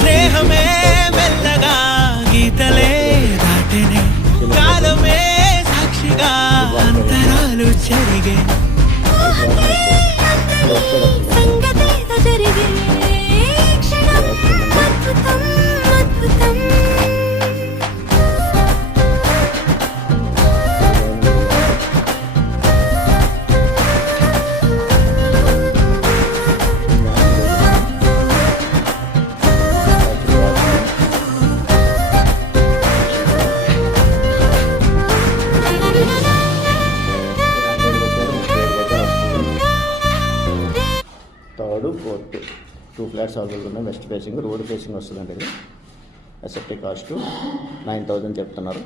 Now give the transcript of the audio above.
స్నేహమే మెల్లగా గీతలే దాటెనే, కాలమే సాక్షిగా అంతరాలు చెరిగే. థర్డ్ ఫోర్త్ 2 ఫ్లాట్స్ అవైలబుల్ ఉన్నాయి. వెస్ట్ ఫేసింగ్, రోడ్ ఫేసింగ్ వస్తుందండి. ఇది అసెప్టిక్ కాస్ట్ 9,000 చెప్తున్నారు.